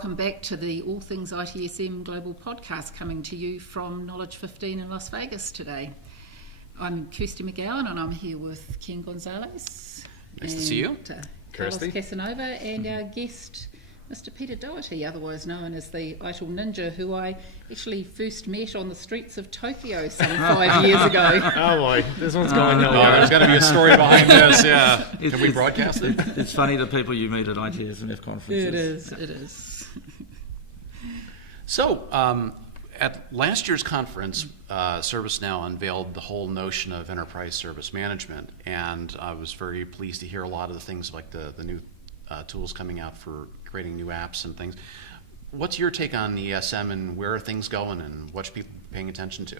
welcome back to the All Things ITSM Global Podcast, coming to you from Knowledge15 in Las Vegas today. I'm Kirsty McGowan and I'm here with Ken Gonzalez. Nice to see you. Carlos Casanova and our guest, Mr. Peter Doherty, otherwise known as the ITIL Ninja, who I actually first met on the streets of Tokyo some 5 years ago. Oh boy, this one's going nowhere. There's got to be a story behind this, yeah. Can we broadcast it? It's funny the people you meet at ITSM conferences. It is. So, at last year's conference, ServiceNow unveiled the whole notion of enterprise service management, and I was very pleased to hear a lot of the things like the new tools coming out for creating new apps and things. What's your take on ESM and where are things going and what should people be paying attention to?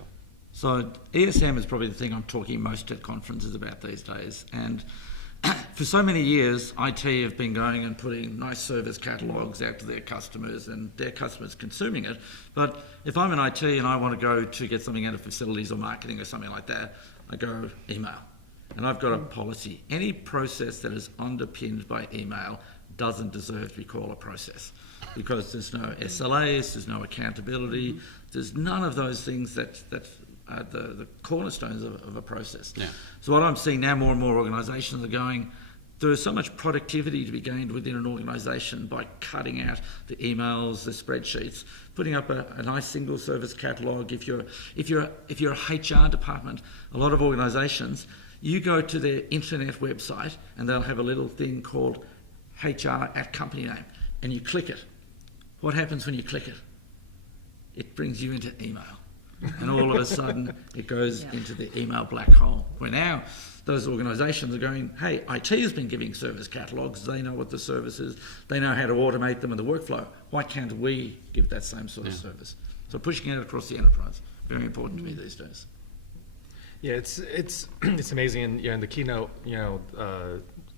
So ESM is probably the thing I'm talking most at conferences about these days. And for so many years, IT have been going and putting nice service catalogues out to their customers and their customers consuming it. But if I'm in IT and I want to go to get something out of facilities or marketing or something like that, I go email. And I've got a policy. Any process that is underpinned by email doesn't deserve to be called a process, because there's no SLAs, there's no accountability, there's none of those things that are the cornerstones of a process. Yeah. So what I'm seeing now, more and more organisations are going, there is so much productivity to be gained within an organisation by cutting out the emails, the spreadsheets, putting up a nice single service catalogue. If you're a HR department, a lot of organisations, you go to their internet website and they'll have a little thing called HR at company name, and you click it. What happens when you click it? It brings you into email. And all of a sudden it goes into the email black hole, where now those organisations are going, hey, IT has been giving service catalogues, they know what the service is, they know how to automate them in the workflow. Why can't we give that same sort of service? So pushing it across the enterprise, very important to me these days. Yeah, it's amazing, and in the keynote,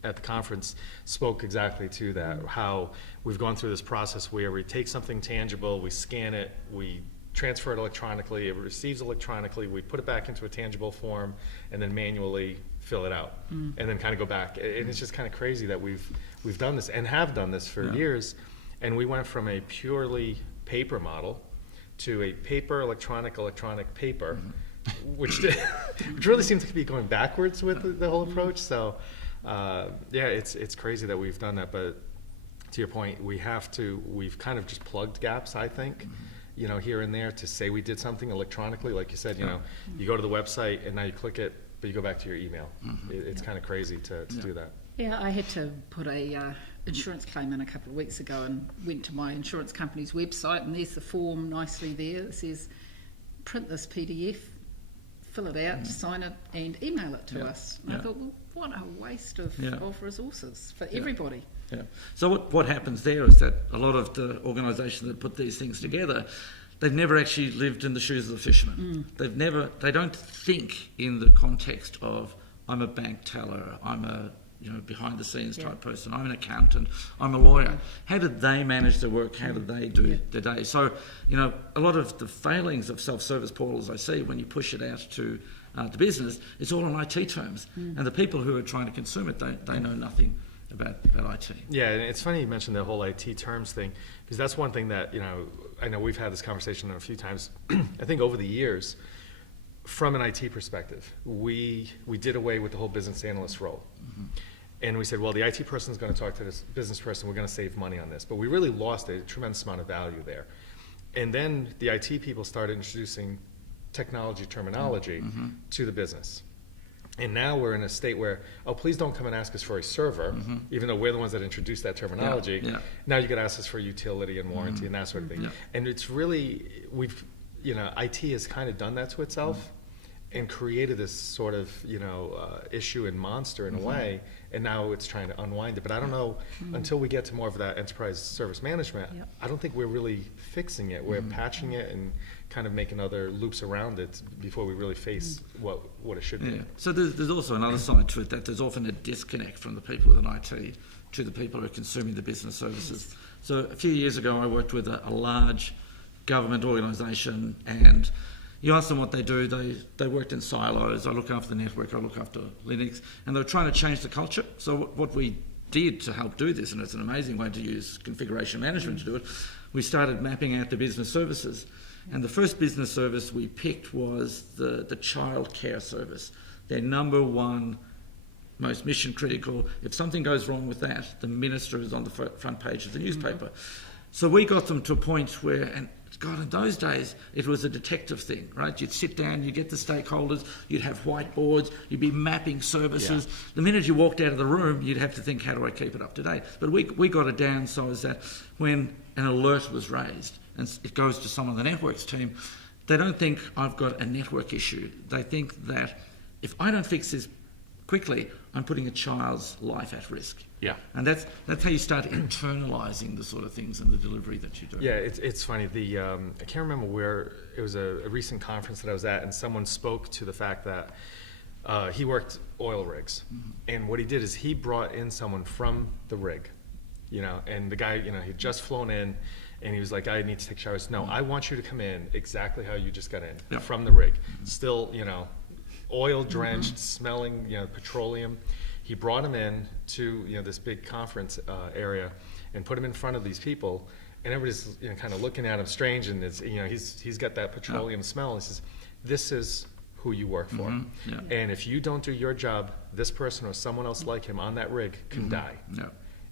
at the conference spoke exactly to that, how we've gone through this process where we take something tangible, we scan it, we transfer it electronically, it receives electronically, we put it back into a tangible form, and then manually fill it out, and then kind of go back. And it's just kind of crazy that we've done this and have done this for years, and we went from a purely paper model to a paper, electronic, paper, which really seems to be going backwards with the whole approach. So it's crazy that we've done that, but to your point, we've kind of just plugged gaps, I think, here and there, to say we did something electronically. Like you said, you go to the website and now you click it, but you go back to your email. It's kind of crazy to do that. Yeah, I had to put a insurance claim in a couple of weeks ago and went to my insurance company's website, and there's the form nicely there. It says, print this PDF, fill it out, sign it, and email it to us. And I thought, well, what a waste of resources for everybody. Yeah. So what happens there is that a lot of the organisations that put these things together, they've never actually lived in the shoes of the fisherman. They don't think in the context of, I'm a bank teller, I'm a behind the scenes type person, I'm an accountant, I'm a lawyer. How did they manage their work? How did they do their day? So, a lot of the failings of self-service portals I see when you push it out to business, it's all in IT terms. And the people who are trying to consume it, they know nothing about IT. Yeah, and it's funny you mentioned the whole IT terms thing, because that's one thing that, I know we've had this conversation a few times. I think over the years, from an IT perspective, we did away with the whole business analyst role. And we said, well, the IT person is going to talk to this business person, we're going to save money on this. But we really lost a tremendous amount of value there. And then the IT people started introducing technology terminology to the business. And now we're in a state where, please don't come and ask us for a server, even though we're the ones that introduced that terminology. Now you could ask us for utility and warranty and that sort of thing. And it's really, IT has kind of done that to itself and created this sort of, issue and monster in a way, and now it's trying to unwind it. But I don't know, until we get to more of that enterprise service management, I don't think we're really fixing it. We're patching it and kind of making other loops around it before we really face what it should be. So there's also another side to it, that there's often a disconnect from the people within IT to the people who are consuming the business services. So a few years ago I worked with a large government organisation, and you ask them what they do, they worked in silos. I look after the network, I look after Linux, and they're trying to change the culture. So what we did to help do this, and it's an amazing way to use configuration management to do it, we started mapping out the business services. And the first business service we picked was the child care service. Their number one, most mission critical. If something goes wrong with that, the minister is on the front page of the newspaper. So we got them to a point where, and God, in those days, it was a detective thing, right? You'd sit down, you'd get the stakeholders, you'd have whiteboards, you'd be mapping services. Yeah. The minute you walked out of the room, you'd have to think, how do I keep it up to date? But we got it down so as that when an alert was raised, and it goes to someone on the networks team, they don't think I've got a network issue. They think that if I don't fix this quickly, I'm putting a child's life at risk. Yeah. And that's how you start internalizing the sort of things in the delivery that you do. Yeah, it's funny. I can't remember where, it was a recent conference that I was at, and someone spoke to the fact that he worked oil rigs. And what he did is he brought in someone from the rig, and the guy, he'd just flown in, and he was like, I need to take showers. No, I want you to come in exactly how you just got in, from the rig. Still, oil drenched, smelling, petroleum. He brought him in to this big conference area and put him in front of these people, and everybody's kind of looking at him strange, and it's, he's got that petroleum smell. And he says, "This is who you work for, and if you don't do your job, this person or someone else like him on that rig can die.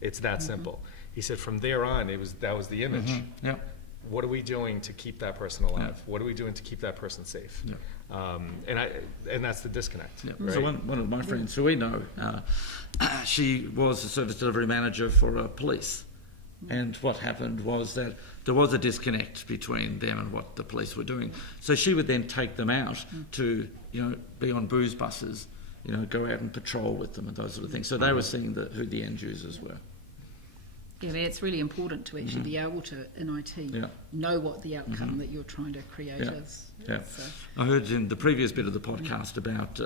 It's that simple." He said, from there on, that was the image. What are we doing to keep that person alive? What are we doing to keep that person safe? And that's the disconnect. Right? So one of my friends who we know, she was a service delivery manager for police. And what happened was that there was a disconnect between them and what the police were doing. So she would then take them out to, be on booze buses, go out and patrol with them and those sort of things. So they were seeing who the end users were. Yeah, it's really important to actually be able to, in IT, know what the outcome that you're trying to create is. Yeah. So. I heard in the previous bit of the podcast about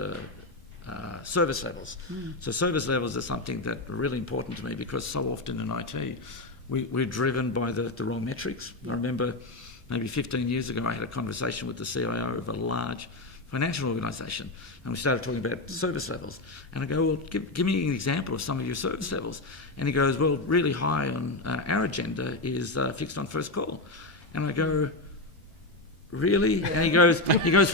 service levels. So service levels are something that are really important to me because so often in IT, we're driven by the wrong metrics. I remember maybe 15 years ago, I had a conversation with the CIO of a large financial organisation, and we started talking about service levels. And I go, well, give me an example of some of your service levels. And he goes, well, really high on our agenda is fixed on first call. And I go, really? And he goes,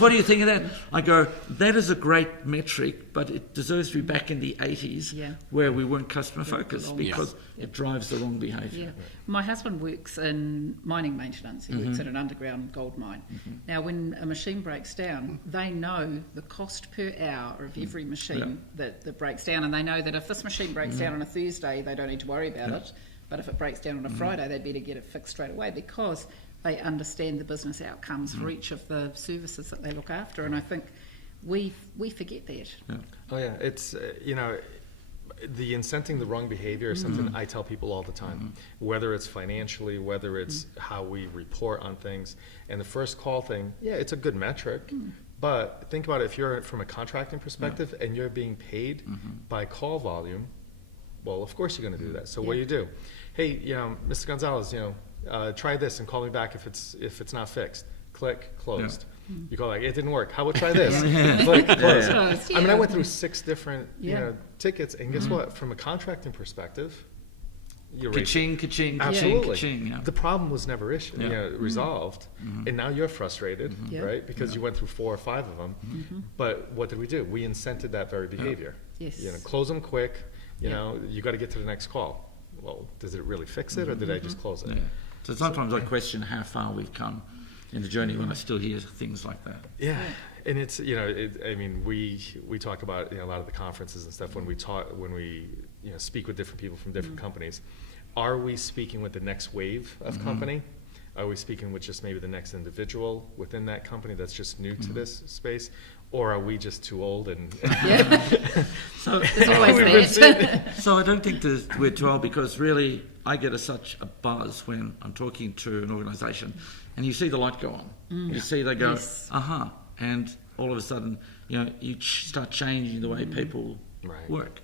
what do you think of that? I go, that is a great metric, but it deserves to be back in the 80s where we weren't customer focused because it drives the wrong behaviour. Yeah. My husband works in mining maintenance. He works at an underground gold mine. Now, when a machine breaks down, they know the cost per hour of every machine that breaks down, and they know that if this machine breaks down on a Thursday, they don't need to worry about it, but if it breaks down on a Friday, they'd better get it fixed straight away because they understand the business outcomes for each of the services that they look after, and I think we forget that. Oh yeah, it's the incenting the wrong behavior is something I tell people all the time, whether it's financially, whether it's how we report on things. And the first call thing, it's a good metric, but think about it, if you're from a contracting perspective and you're being paid by call volume, well, of course you're going to do that. So what do? Hey, Mr. Gonzalez, try this and call me back if it's not fixed. Click, closed. You go like, it didn't work. How about try this? Click, closed. I mean, I went through 6 different tickets, and guess what? From a contracting perspective, you're ka-ching, ka-ching, absolutely. ka-ching. The problem was never resolved, and now you're frustrated, right? Because you went through 4 or 5 of them. But what did we do? We incented that very behavior. Yes. Close them quick. You got to get to the next call. Well, does it really fix it, or did I just close it? So sometimes I question how far we've come in the journey when I still hear things like that. Yeah, and it's I mean, we talk about a lot of the conferences and stuff when we speak with different people from different companies. Are we speaking with the next wave of company? Are we speaking with just maybe the next individual within that company that's just new to this space? Or are we just too old and So there's always that. So I don't think we're too old because really I get such a buzz when I'm talking to an organisation and you see the light go on. You see they go, and all of a sudden, you start changing the way people work.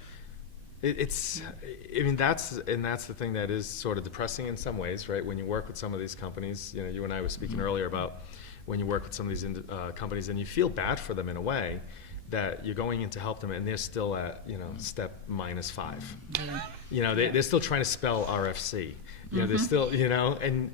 That's the thing that is sort of depressing in some ways, right? When you work with some of these companies, you and I were speaking earlier about when you work with some of these companies and you feel bad for them in a way, that you're going in to help them and they're still at, step -5. Yeah. They're still trying to spell RFC. They're still, and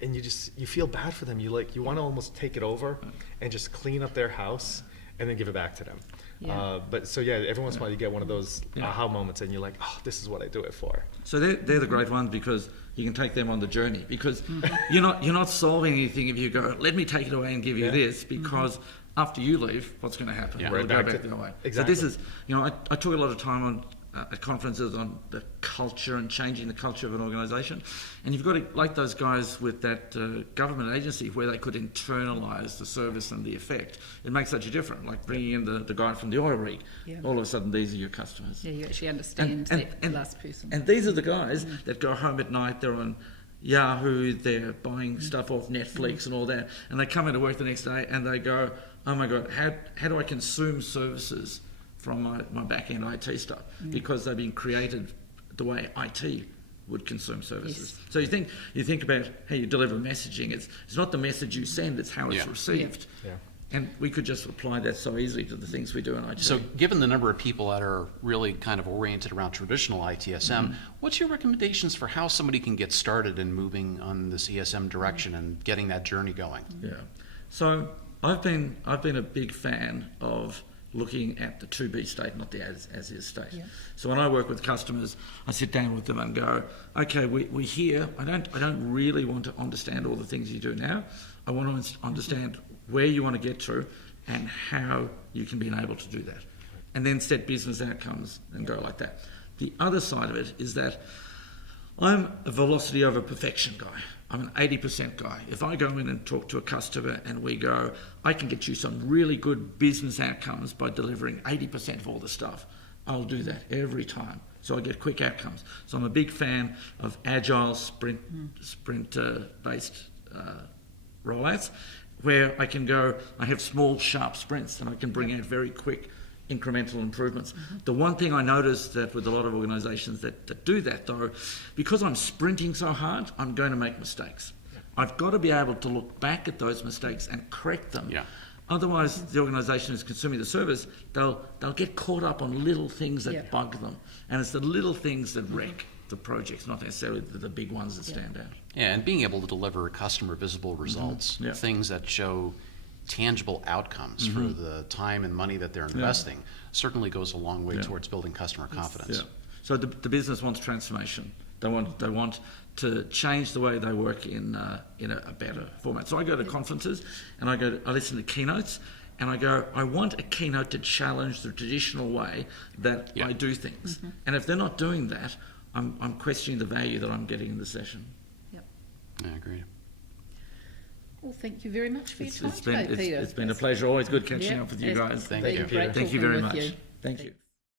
you feel bad for them. You want to almost take it over and just clean up their house and then give it back to them. Yeah. Every once in a while you get one of those aha moments and you're like, oh, this is what I do it for. So they're the great ones because you can take them on the journey, because you're not solving anything if you go, let me take it away and give you this, because after you leave, what's going to happen? Yeah. It'll Right go back back to- the other way. Exactly. So this is, I talk a lot of time on at conferences on the culture and changing the culture of an organisation, and you've got to, like those guys with that government agency where they could internalise the service and the effect. It makes such a difference. Like bringing in the guy from the oil rig, Yeah. all of a sudden these are your customers. Yeah, you actually understand that last person. And these are the guys that go home at night, they're on Yahoo, they're buying stuff off Netflix and all that, and they come into work the next day and they go, oh my God, how do I consume services from my back-end IT stuff? Because they've been created the way IT would consume services. Yes. So you think about how you deliver messaging. It's not the message you send, it's how it's Yeah. received. Yeah. And we could just apply that so easily to the things we do in IT. So given the number of people that are really kind of oriented around traditional ITSM, what's your recommendations for how somebody can get started in moving on this ESM direction and getting that journey going? Yeah. So I've been a big fan of looking at the to-be state, not the as-is state. Yeah. So when I work with customers, I sit down with them and go, okay, we hear, I don't really want to understand all the things you do now. I want to understand where you want to get to and how you can be enabled to do that. And then set business outcomes and go like that. The other side of it is that I'm a velocity over perfection guy. I'm an 80% guy. If I go in and talk to a customer and we go, I can get you some really good business outcomes by delivering 80% of all the stuff, I'll do that every time. So I get quick outcomes. So I'm a big fan of agile sprint-based rollouts, where I can go, I have small, sharp sprints and I can bring out very quick incremental improvements. The one thing I noticed that with a lot of organisations that do that though, because I'm sprinting so hard, I'm going to make mistakes. I've got to be able to look back at those mistakes and correct them. Yeah. Otherwise, the organisation is consuming the service, they'll get caught up on little things that bug them. And it's the little things that wreck the projects, not necessarily the big ones that stand out. Yeah, and being able to deliver customer visible results, Yeah. things that show tangible outcomes for the time and money that they're investing, certainly goes a long way towards building customer confidence. Yeah. So the business wants transformation. They want to change the way they work in a better format. So I go to conferences and I listen to keynotes and I go, I want a keynote to challenge the traditional way that I do things. And if they're not doing that, I'm questioning the value that I'm getting in the session. Yep. I agree. Well, thank you very much for your time today, Peter. It's been a pleasure. Always good catching Yeah, up with you it's guys. Thank been you. great Thank you talking very with much. you. Thank you.